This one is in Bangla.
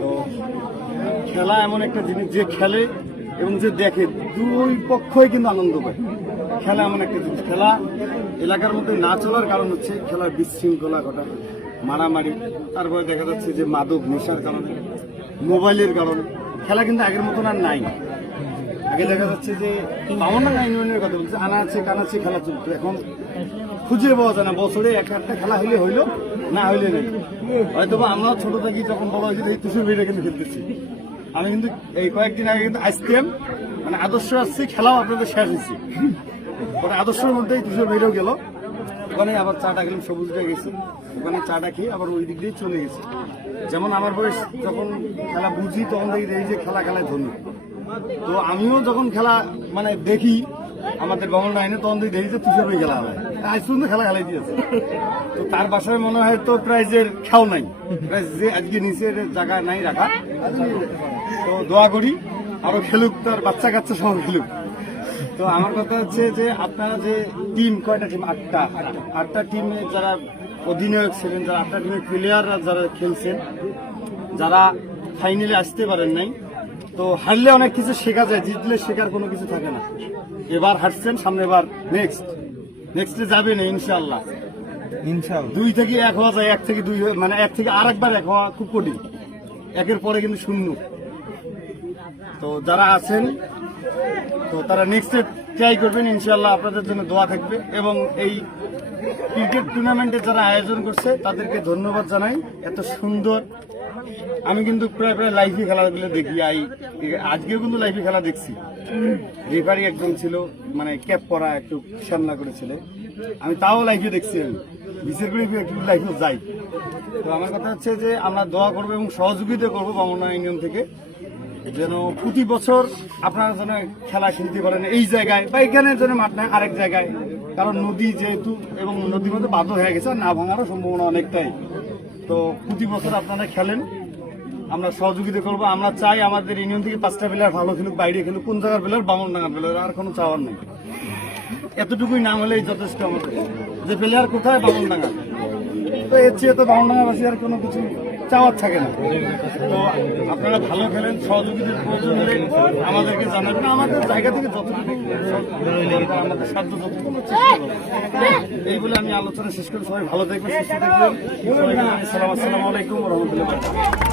তো খেলা এমন একটা জিনিস, যে খেলে এবং যে দেখে দুই পক্ষই কিন্তু আনন্দ পায়। খেলা এমন একটা জিনিস, খেলা এলাকার মধ্যে না চলার কারণ হচ্ছে খেলার বিশৃঙ্খলা ঘটা, মারামারি, তারপরে দেখা যাচ্ছে যে মাদক নেশার কারণে, মোবাইলের কারণে খেলা কিন্তু আগের মতন আর নাই। আগে দেখা যাচ্ছে যে বামনডাঙ্গা ইউনিয়নের কথা বলছে, আনাচে কানাচে খেলা চলতো, এখন খুঁজে পাওয়া যায় না। বছরে একটা খেলা হইলে হইলো, না হইলে নেই। হয়তো বা আমরা ছোট থাকি, যখন বড় হয়েছি এই তুষুর বেড়ে কিন্তু খেলতেছি। আমি কিন্তু এই কয়েকদিন আগে কিন্তু আসতাম, মানে আদর্শ আসছি, খেলাও আপনাদের শেষ হয়েছি। পরে আদর্শের মধ্যেই তুষুর বেড়েও গেল, ওখানে আবার চাটা গেলাম, সবুজটা গেছি, ওখানে চাটা খেয়ে আবার ওই দিক দিয়ে চলে গেছি। যেমন আমার বয়স যখন খেলা বুঝি, তখন দেখি এই যে খেলা খেলায় ধনী। তো আমিও যখন খেলা মানে দেখি আমাদের গভর্নমেন্ট আইনে, তখন দেখি যে তুষার হয়ে খেলা হয়, আজ পর্যন্ত খেলা খেলাই দিয়েছে। তো তার বাসায় মনে হয় তো প্রাইজের খেয়াও নাই, প্রাইজ যে আজকে নিচে জায়গায় নাই রাখা। তো দোয়া করি আরো খেলুক, তার বাচ্চা কাচ্চা সব খেলুক। তো আমার কথা হচ্ছে যে আপনারা যে টিম, কয়টা টিম? আটটা টিমে যারা অধিনায়ক ছিলেন, যারা 8টা টিমের প্লেয়াররা যারা খেলছেন, যারা ফাইনালে আসতে পারেন নাই, তো হারলে অনেক কিছু শেখা যায়, জিতলে শেখার কোনো কিছু থাকে না। এবার হারছেন, সামনে এবার নেক্সটে যাবেন ইনশাআল্লাহ। 2 থেকে 1 হওয়া যায়, 1 থেকে 2, মানে 1 থেকে আরেকবার 1 হওয়া খুব কঠিন, 1-এর পরে কিন্তু 0। তো যারা আছেন তো তারা নেক্সটে ট্রাই করবেন ইনশাআল্লাহ, আপনাদের জন্য দোয়া থাকবে। এবং এই ক্রিকেট টুর্নামেন্টে যারা আয়োজন করছে তাদেরকে ধন্যবাদ জানাই, এত সুন্দর। আমি কিন্তু প্রায় লাইভে খেলাগুলো দেখি, আজকেও কিন্তু লাইভে খেলা দেখছি। রেফারি একজন ছিল, মানে ক্যাপ পরা, একটু সামনা করেছিল, আমি তাও লাইভে দেখছি, আমি বিশেষ করে একটু লাইভে যাই। তো আমার কথা হচ্ছে যে আমরা দোয়া করবো এবং সহযোগিতা করবো বামনা ইউনিয়ন থেকে, যেন প্রতি বছর আপনারা যেন খেলা খেলতে পারেন এই জায়গায়, বা এখানে যেন মাঠ নাই আরেক জায়গায়, কারণ নদী যেহেতু, এবং নদীর মধ্যে বাঁধ হয়ে গেছে, না ভাঙারও সম্ভাবনা অনেকটাই। তো প্রতি বছর আপনারা খেলেন, আমরা সহযোগিতা করবো। আমরা চাই আমাদের ইউনিয়ন থেকে 5টা প্লেয়ার ভালো খেলুক, বাইরে খেলুক, কোন জায়গার প্লেয়ার? বামনডাঙ্গার প্লেয়ার, আর কোনো চাওয়ার নেই। এতটুকুই নাম হলেই যথেষ্ট আমাদের, যে প্লেয়ার কোথায়? বামনডাঙ্গা। তো এর চেয়ে তো বামনডাঙ্গাবাসী আর কোনো কিছু চাওয়ার থাকে না। তো আপনারা ভালো খেলেন, সহযোগিতার প্রয়োজন হলে আমাদেরকে জানাবেন, আমাদের জায়গা থেকে যতটুকু আমাদের সাধ্য যতটুকু চেষ্টা করবো। এই বলে আমি আলোচনা শেষ করি। সবাই ভালো থাকবেন, সুস্থ থাকবেন। আসসালামু আলাইকুম ওয়া রাহমাতুল্লাহি ওয়া বারাকাতুহু।